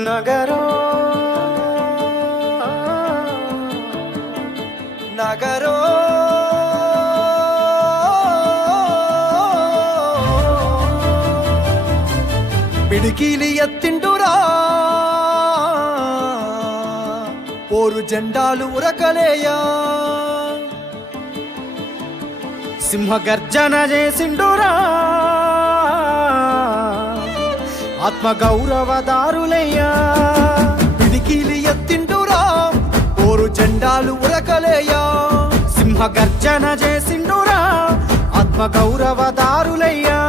నగరో నగరో పిడికిలి ఎత్తిండురా పోరు జెండాలు ఉరకలేయా సింహగర్జన చేసిండురా ఆత్మగౌరవదారులయ్యా పిడికిలి ఎత్తిండురా పోరు జెండాలు ఉరకలేయా సింహగర్జన చేసిండురా ఆత్మగౌరవదారులయ్యా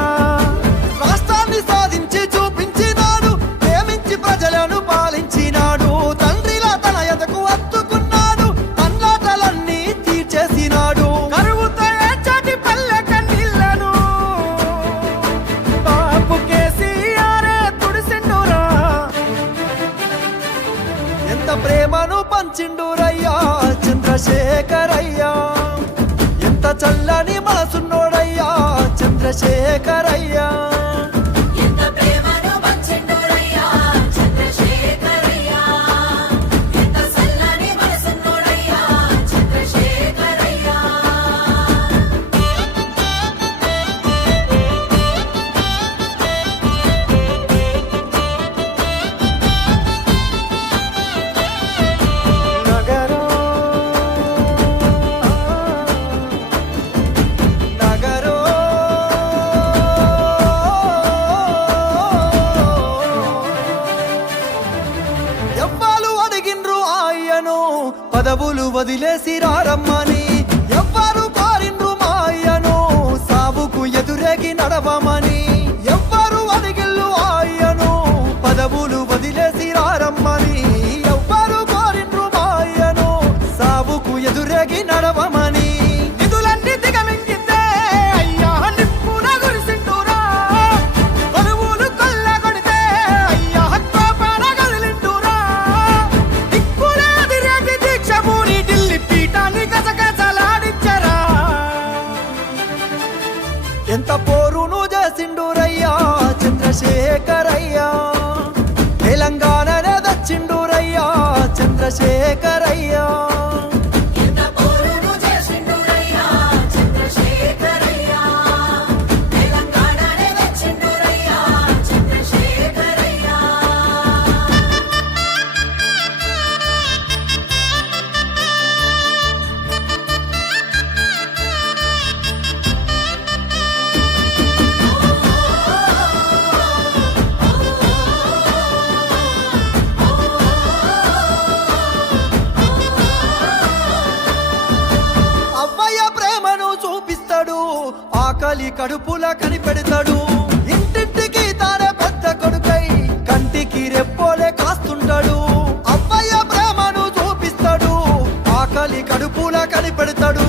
రాష్ట్రాన్ని సాధించి చూపించినాడు ప్రేమించి ప్రజలను పాలించినాడు తండ్రిలా తన ఎదకు అత్తుకున్నాడు తన్లాటలన్నీ తీర్చేసినాడు కరువుతో ఏడ్చాటి పల్లె కన్నీళ్లను బాపు కేసీఆరే తుడిసిండురా ఎంత ప్రేమను పంచిండురయ్యా చంద్రశేఖరయ్యా ఎంత చల్లని మనసున్నోడయ్యా చంద్రశేఖరయ్యా పదవులు వదిలేసి రారమ్మని ఎవ్వరు కోరిండ్రు మాయను సావుకు ఎదురేగి నడవమని ఎవ్వరు అడిగిల్లు ఆయను పదవులు వదిలేసి రారమ్మని ఎవ్వరు కోరిండ్రు మాయను సావుకు ఎదురేగి నడవమని నిధులన్నీ దిగమింగితే అయ్యా నిప్పున గురిసిండురా కొలువులు కొల్లగొడితే అయ్యా కోపాన గదిలిండురా ఎంత పోరును చేసిండురయ్యా చంద్రశేఖరయ్యా తెలంగాణనే దచ్చిండురయ్యా చంద్రశేఖరయ్యా ఆకలి కడుపుల కనిపెడతాడు ఇంటింటికి తానే పెద్ద కొడుకై కంటికి రెప్పోలే కాస్తుంటాడు అవ్వయ్య ప్రేమను చూపిస్తాడు ఆకలి కడుపుల కనిపెడతాడు